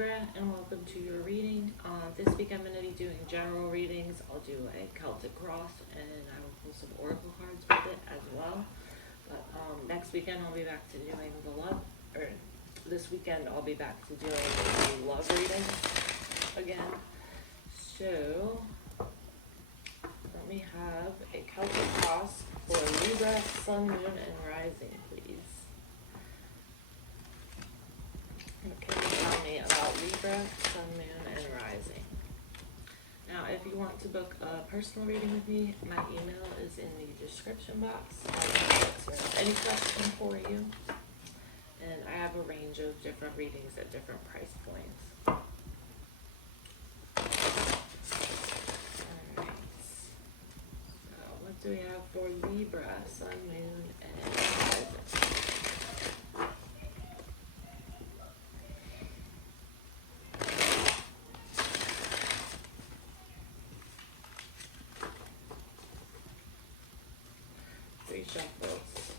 Libra, and welcome to your reading. This week I'm going to be doing general readings. I'll do a Celtic Cross, and I will pull some oracle cards with it as well. But next weekend I'll be back to doing the love, or this weekend I'll be back to doing the love reading again. So let me have a Celtic Cross for Libra, Sun, Moon, and Rising, please. What can you tell me about Libra, Sun, Moon, and Rising? Now, if you want to book a personal reading with me, my email is in the description box. I can answer any question for you. And I have a range of different readings at different price points. Alright. So, what do we have for Libra, Sun, Moon, and Rising? Three shuffles.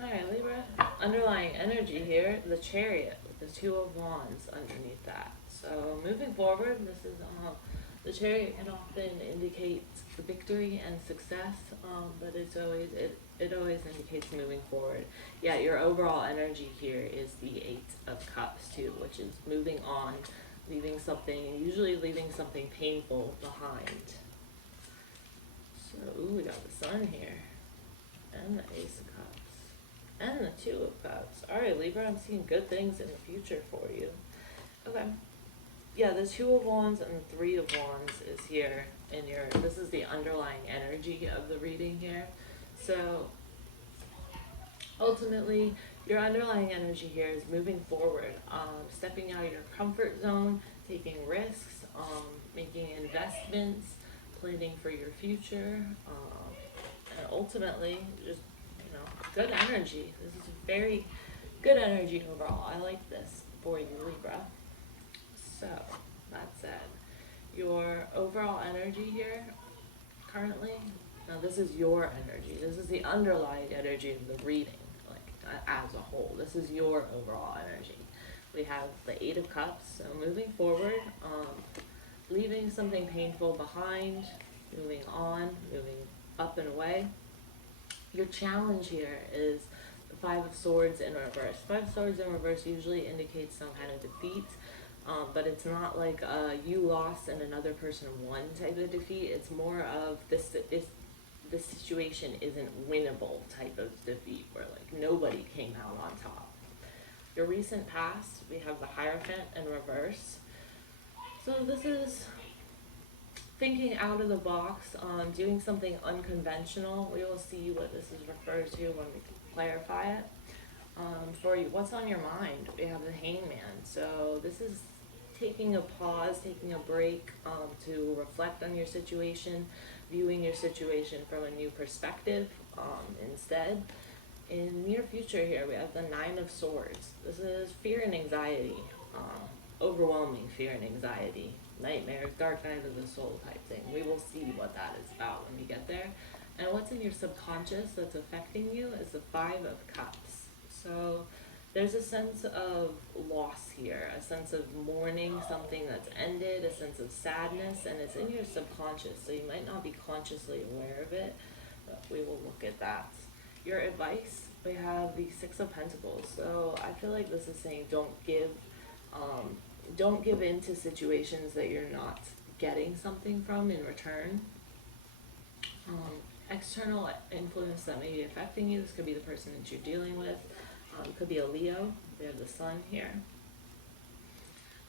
Alright, Libra. Underlying energy here, the Chariot with the Two of Wands underneath that. So moving forward, this is the Chariot can often indicate victory and success, but it always indicates moving forward. Yeah, your overall energy here is the Eight of Cups too, which is moving on, usually leaving something painful behind. So, ooh, we got the Sun here, and the Ace of Cups, and the Two of Cups. Alright, Libra, I'm seeing good things in the future for you. Okay. Yeah, the Two of Wands and the Three of Wands is here in your, this is the underlying energy of the reading here. So, ultimately, your underlying energy here is moving forward, stepping out of your comfort zone, taking risks, making investments, planning for your future, and ultimately, just, good energy. This is very good energy overall. I like this for you, Libra. So, that said, your overall energy here, currently, now this is your energy. This is the underlying energy of the reading, like as a whole. This is your overall energy. We have the Eight of Cups, so moving forward, leaving something painful behind, moving on, moving up and away. Your challenge here is the Five of Swords in reverse. Five of Swords in reverse usually indicates some kind of defeat. But it's not like you lost and another person won type of defeat. It's more of this situation isn't winnable type of defeat where like nobody came out on top. Your recent past, we have the Hierophant in reverse. So this is thinking out of the box, doing something unconventional. We will see what this is referred to when we clarify it. For you, what's on your mind? We have the Hangman. So this is taking a pause, taking a break to reflect on your situation, viewing your situation from a new perspective instead. In near future here, we have the Nine of Swords. This is fear and anxiety, overwhelming fear and anxiety, nightmares, dark night of the soul type thing. We will see what that is about when we get there. And what's in your subconscious that's affecting you is the Five of Cups. So there's a sense of loss here, a sense of mourning something that's ended, a sense of sadness, and it's in your subconscious, so you might not be consciously aware of it, but we will look at that. Your advice, we have the Six of Pentacles. So I feel like this is saying don't give in to situations that you're not getting something from in return. External influence that may be affecting you. This could be the person that you're dealing with. Could be a Leo. We have the Sun here.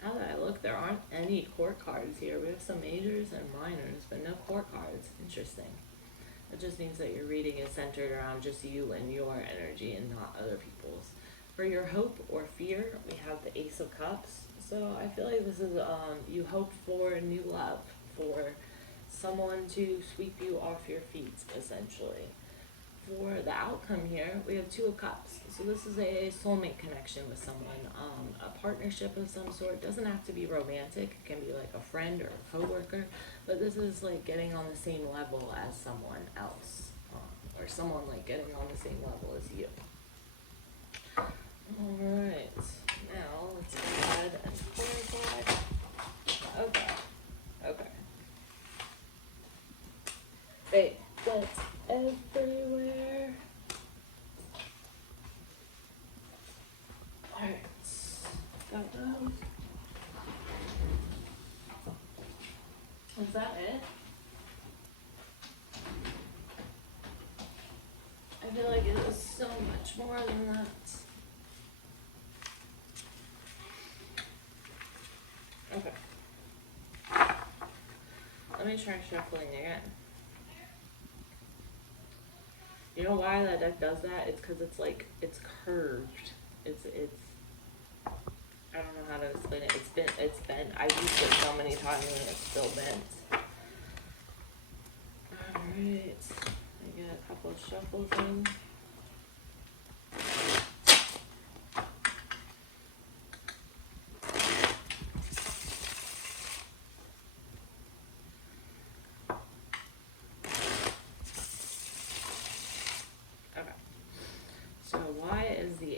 Now that I look, there aren't any court cards here. We have some majors and minors, but no court cards. Interesting. It just means that your reading is centered around just you and your energy and not other people's. For your hope or fear, we have the Ace of Cups. So I feel like this is, you hope for new love, for someone to sweep you off your feet, essentially. for the outcome here, we have Two of Cups. So this is a soulmate connection with someone, a partnership of some sort. It doesn't have to be romantic. It can be like a friend or a coworker, but this is like getting on the same level as someone else, or someone like getting on the same level as you. Alright, now let's go ahead and clarify. Okay. Wait, that's everywhere. Alright, got those. Is that it? I feel like it was so much more than that. Okay. Let me try shuffling again. You know why that deck does that? It's because it's like, it's curved. It's, I don't know how to explain it. It's bent. I've used it so many times and it's still bent. Alright. I get a couple of shuffles in.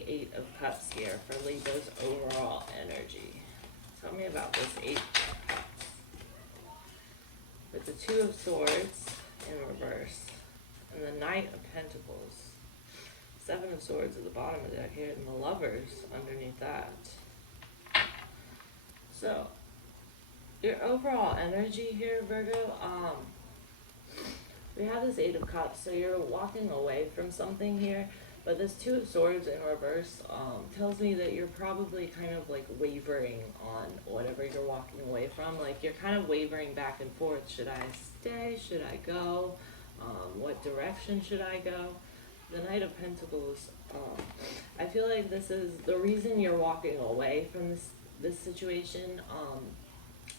Eight of Cups here for Libra's overall energy. Tell me about this Eight of Cups. With the Two of Swords in reverse, and the Knight of Pentacles. Seven of Swords at the bottom of the deck here, and the Lovers underneath that. So, your overall energy here, Virgo, we have this Eight of Cups, so you're walking away from something here. But this Two of Swords in reverse tells me that you're probably kind of like wavering on whatever you're walking away from. Like you're kind of wavering back and forth. Should I stay? Should I go? What direction should I go? The Knight of Pentacles, I feel like this is the reason you're walking away from this situation.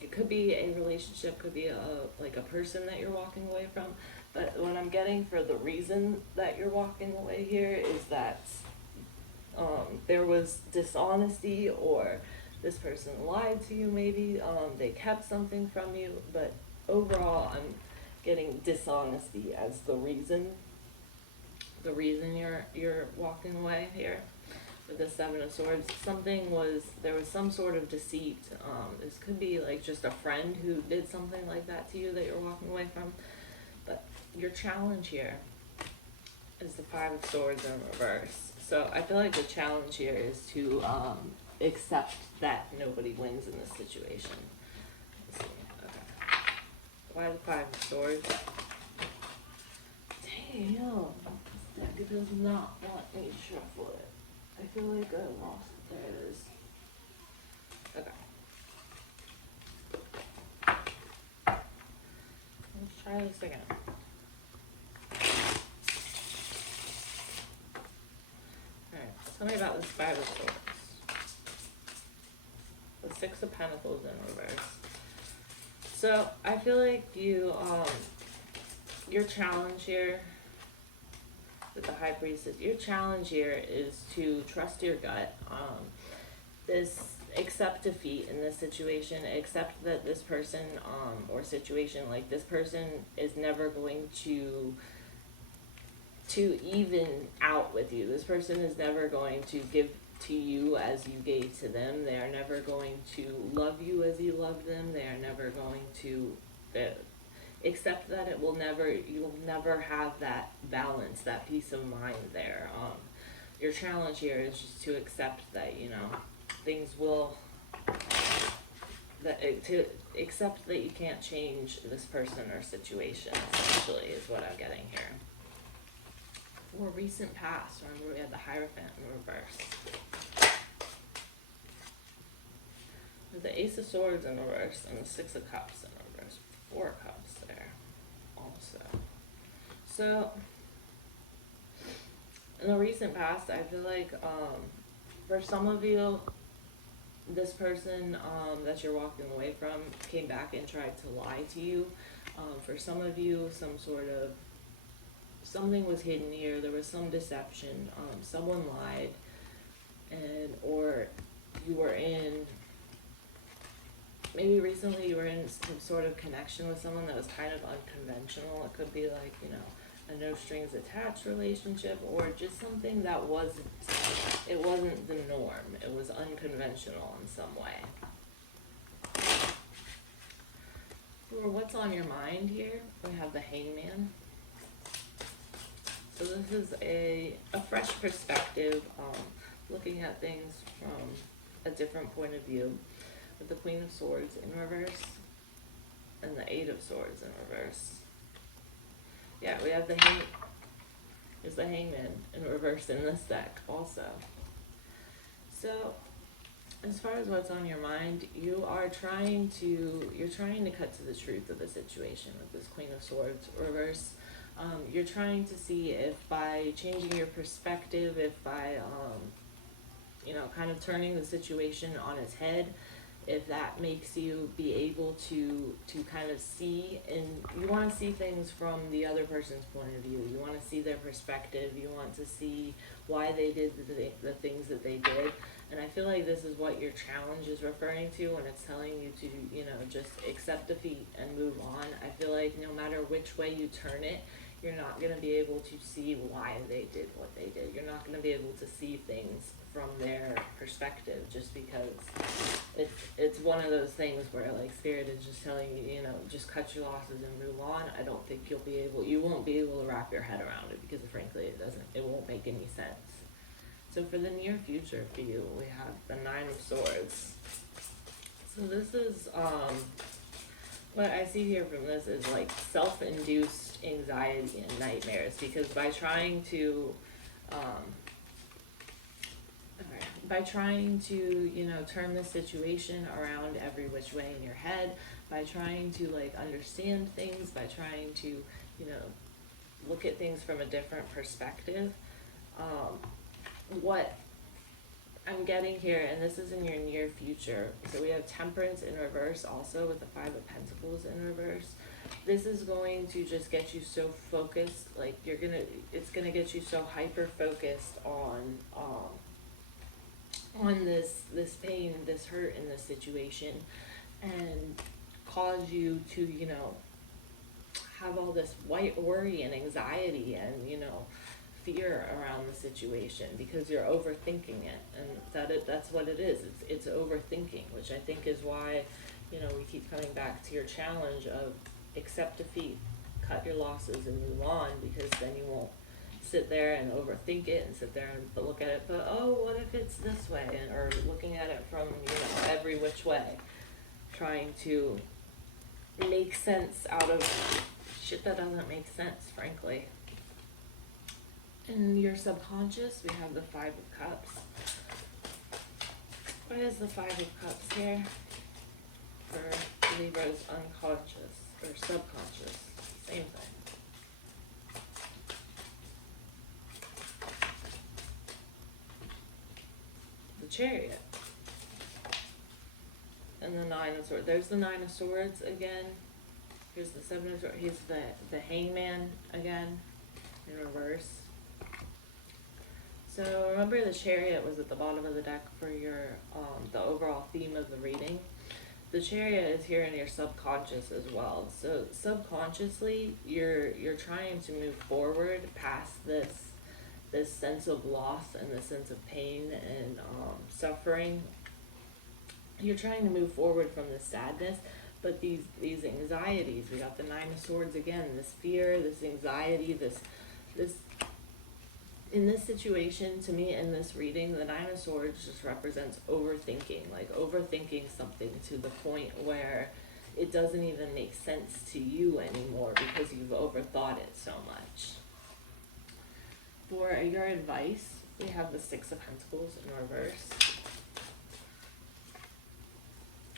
It could be a relationship, could be like a person that you're walking away from. But what I'm getting for the reason that you're walking away here is that there was dishonesty, or this person lied to you maybe, they kept something from you, but overall I'm getting dishonesty as the reason you're walking away here. With the Seven of Swords, there was some sort of deceit. This could be like just a friend who did something like that to you that you're walking away from. But your challenge here is the Five of Swords in reverse. So I feel like the challenge here is to accept that nobody wins in this situation. Let's see. Okay. Why the Five of Swords? Damn. This deck does not want me to shuffle it. I feel like I lost it. There it is. Okay. Let's try this again. Alright, tell me about this Five of Swords. The Six of Pentacles in reverse. So, I feel like your challenge here with the High Priestess, your challenge here is to trust your gut. Accept defeat in this situation. Accept that this person or situation, like this person is never going to even out with you. This person is never going to give to you as you gave to them. They are never going to love you as you love them. They are never going to accept that you'll never have that balance, that peace of mind there. Your challenge here is just to accept that, things will, to accept that you can't change this person or situation, essentially, is what I'm getting here. For recent past, remember we had the Hierophant in reverse. With the Ace of Swords in reverse and the Six of Cups in reverse. Four Cups there also. So, in the recent past, I feel like for some of you, this person that you're walking away from came back and tried to lie to you. For some of you, some sort of something was hidden here. There was some deception. Someone lied, or you were in, maybe recently you were in some sort of connection with someone that was kind of unconventional. It could be like, a no strings attached relationship, or just something that wasn't the norm. It was unconventional in some way. For what's on your mind here, we have the Hangman. So this is a fresh perspective, looking at things from a different point of view, with the Queen of Swords in reverse and the Eight of Swords in reverse. Yeah, we have there's the Hangman in reverse in this deck also. So, as far as what's on your mind, you're trying to cut to the truth of the situation with this Queen of Swords reverse. You're trying to see if by changing your perspective, if by, kind of turning the situation on its head, if that makes you be able to kind of see, and you want to see things from the other person's point of view. You want to see their perspective. You want to see why they did the things that they did. And I feel like this is what your challenge is referring to when it's telling you to, just accept defeat and move on. I feel like no matter which way you turn it, you're not going to be able to see why they did what they did. You're not going to be able to see things from their perspective, just because it's one of those things where like Spirit is just telling you, just cut your losses and move on. I don't think you won't be able to wrap your head around it, because frankly it won't make any sense. So for the near future for you, we have the Nine of Swords. So this is, what I see here from this is like self-induced anxiety and nightmares, because by trying to, turn the situation around every which way in your head, by trying to understand things, by trying to, look at things from a different perspective, what I'm getting here, and this is in your near future, so we have Temperance in reverse also with the Five of Pentacles in reverse. This is going to just get you so focused, it's gonna get you so hyper focused on this pain, this hurt in this situation, and cause you to, have all this white worry and anxiety and, fear around the situation, because you're overthinking it, and that's what it is. It's overthinking, which I think is why, we keep coming back to your challenge of accept defeat, cut your losses, and move on, because then you won't sit there and overthink it and sit there and look at it, but what if it's this way, or looking at it from, every which way, trying to make sense out of shit that doesn't make sense, frankly. In your subconscious, we have the Five of Cups. What is the Five of Cups here for Libra's unconscious or subconscious? Same thing. The Chariot. And the Nine of Swords. There's the Nine of Swords again. Here's the Seven of Swords. Here's the Hangman again in reverse. So remember, the Chariot was at the bottom of the deck for your the overall theme of the reading. The Chariot is here in your subconscious as well. So subconsciously, you're trying to move forward past this sense of loss and this sense of pain and suffering. You're trying to move forward from this sadness, but these anxieties. We got the Nine of Swords again. This fear, this anxiety, this. In this situation, to me, in this reading, the Nine of Swords just represents overthinking, overthinking something to the point where it doesn't even make sense to you anymore because you've overthought it so much. For your advice, we have the Six of Pentacles in reverse,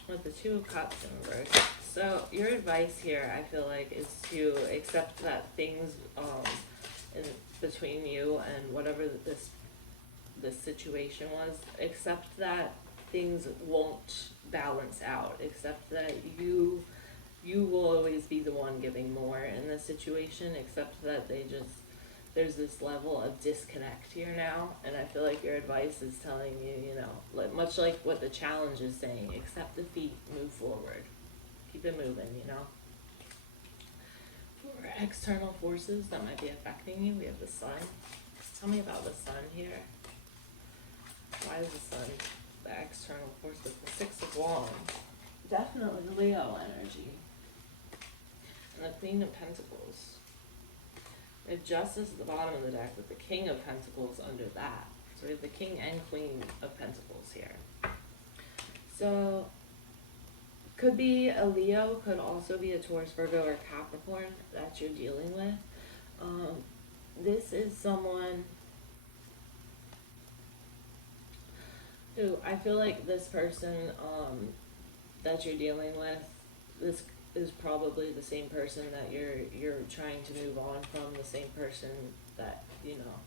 with the Two of Cups in reverse. So your advice here, I feel like, is to accept that things in between you and whatever this situation was, accept that things won't balance out, accept that you will always be the one giving more in this situation, accept that they just there's this level of disconnect here now, and I feel like your advice is telling you, you know, like, much like what the challenge is saying, accept defeat, move forward, keep it moving, you know. For external forces that might be affecting you, we have the sun. Tell me about the sun here. Why is the sun the external force with the Six of Wands? Definitely Leo energy. And the Queen of Pentacles. We have Justice at the bottom of the deck with the King of Pentacles under that. So we have the King and Queen of Pentacles here. So, could be a Leo, could also be a Taurus, Virgo, or Capricorn that you're dealing with. This is someone who, I feel like this person that you're dealing with, this is probably the same person that you're trying to move on from, the same person that, you know,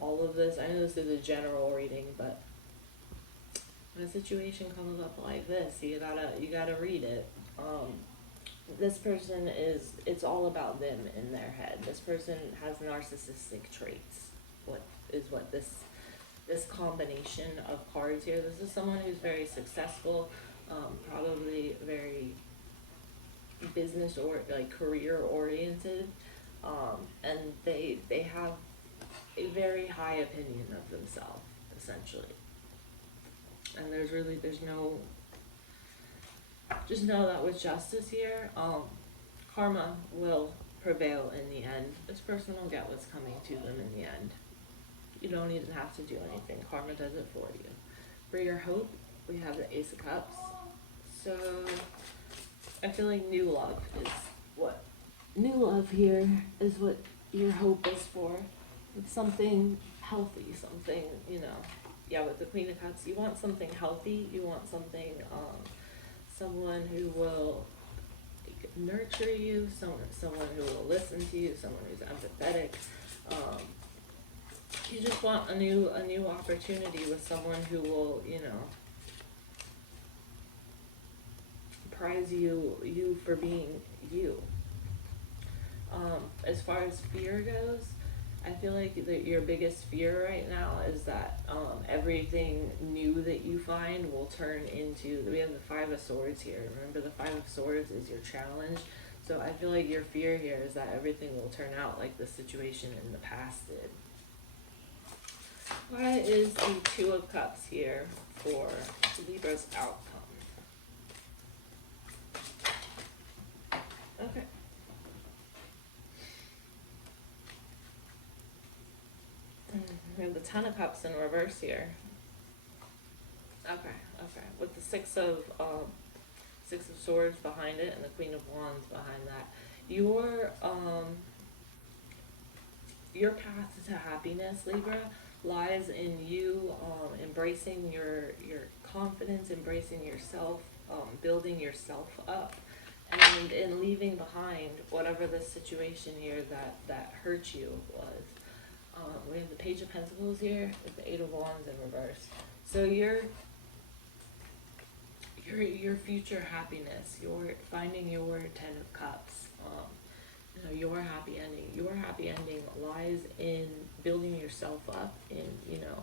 all of this, I know this is a general reading, but when a situation comes up like this, you gotta read it. This person is, it's all about them in their head. This person has narcissistic traits. What this combination of cards here, this is someone who's very successful, probably very business or like career oriented, and they have a very high opinion of themselves, essentially. And there's no, just know that with justice here, karma will prevail in the end. This person will get what's coming to them in the end. You don't even have to do anything. Karma does it for you. For your hope, we have the Ace of Cups. So I feel like new love here is what your hope is for. It's something healthy, something, you know, yeah, with the Queen of Cups, you want something healthy, you want something, someone who will nurture you, someone who will listen to you, someone who's empathetic. You just want a new opportunity with someone who will, you know, prize you for being you. As far as fear goes, I feel like your biggest fear right now is that everything new that you find will turn into, we have the Five of Swords here. Remember, the Five of Swords is your challenge. So I feel like your fear here is that everything will turn out like the situation in the past did. Why is the Two of Cups here for Libra's outcome? Okay. We have the Ten of Cups in reverse here. Okay. With the Six of Swords behind it and the Queen of Wands behind that. Your path to happiness, Libra, lies in you embracing your confidence, embracing yourself, building yourself up, and in leaving behind whatever the situation here that hurt you was. We have the Page of Pentacles here with the Eight of Wands in reverse. So your future happiness, your finding your Ten of Cups, you know, your happy ending. Your happy ending lies in building yourself up, in, you know,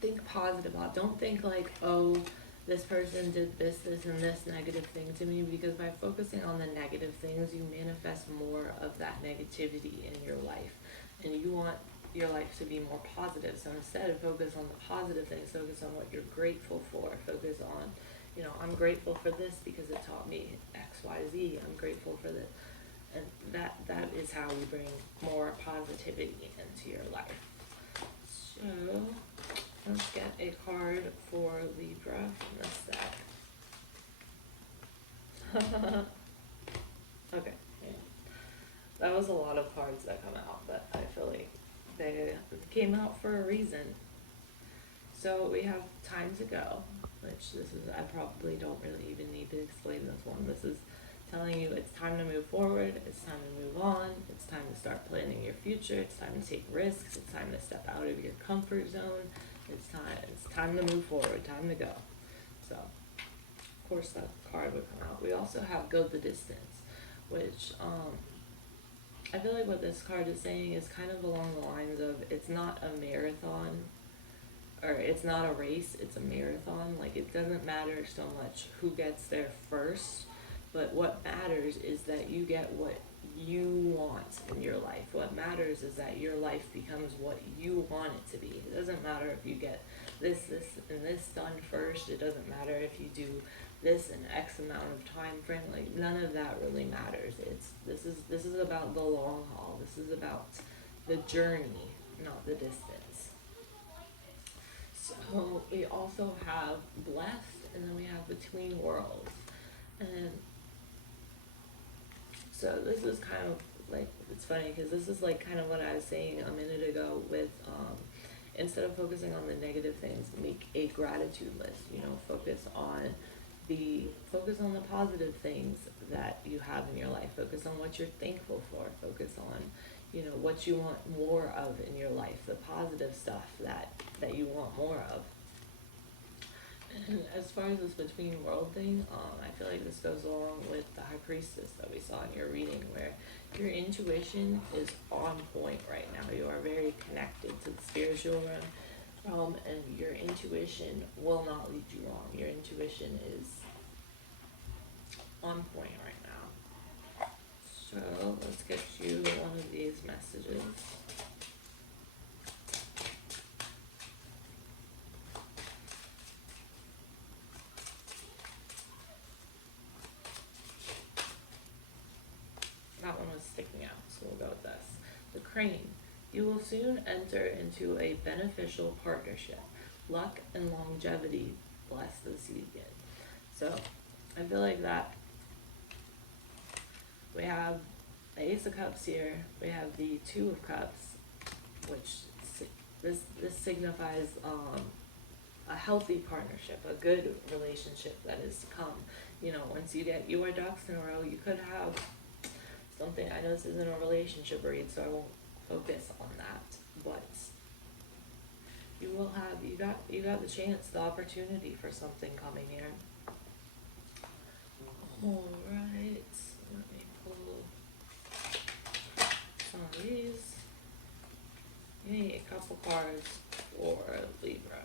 think positive about. Don't think like, oh, this person did this, and this negative thing to me, because by focusing on the negative things, you manifest more of that negativity in your life, and you want your life to be more positive. So instead of focus on the positive things, focus on what you're grateful for. Focus on, you know, I'm grateful for this because it taught me X, Y, Z. I'm grateful for this. And that is how we bring more positivity into your life. So let's get a card for Libra from this deck. Okay, yeah. That was a lot of cards that come out, but I feel like they came out for a reason. So we have Time to Go, which this is, I probably don't really even need to explain this one. This is telling you it's time to move forward, it's time to move on, it's time to start planning your future, it's time to take risks, it's time to step out of your comfort zone, it's time to move forward, time to go. So, of course that card would come out. We also have Go the Distance, which I feel like what this card is saying is kind of along the lines of, it's not a marathon, or it's not a race, it's a marathon. Like, it doesn't matter so much who gets there first, but what matters is that you get what you want in your life. What matters is that your life becomes what you want it to be. It doesn't matter if you get this, and this done first. It doesn't matter if you do this in X amount of time frame. Like, none of that really matters. This is about the long haul. This is about the journey, not the distance. So we also have blessed, and then we have between worlds. And so this is kind of like, it's funny because this is like kind of what I was saying a minute ago with, instead of focusing on the negative things, make a gratitude list. You know, focus on the positive things that you have in your life. Focus on what you're thankful for. Focus on, you know, what you want more of in your life, the positive stuff that you want more of. And as far as this between world thing, I feel like this goes along with the High Priestess that we saw in your reading, where your intuition is on point right now. You are very connected to the spiritual realm, and your intuition will not lead you wrong. Your intuition is on point right now. So let's get you one of these messages. That one was sticking out, so we'll go with this. The Crane. You will soon enter into a beneficial partnership. Luck and longevity bless the seed. So I feel like that we have the Ace of Cups here. We have the Two of Cups, which this signifies a healthy partnership, a good relationship that is to come. You know, once you get your ducks in a row, you could have something. I know this isn't a relationship read, so I won't focus on that, but you will have, you got the chance, the opportunity for something coming here. Alright, let me pull some of these. You need a couple cards for Libra.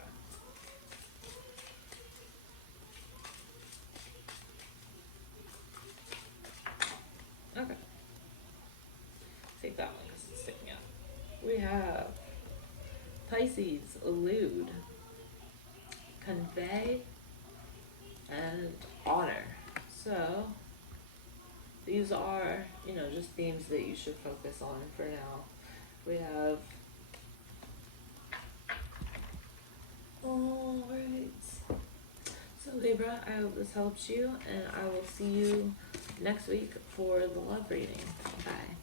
Okay. Take that one because it's sticking out. We have Pisces, elude, convey, and honor. So these are, you know, just themes that you should focus on for now. We have, alright. So Libra, I hope this helps you, and I will see you next week for the love reading. Bye.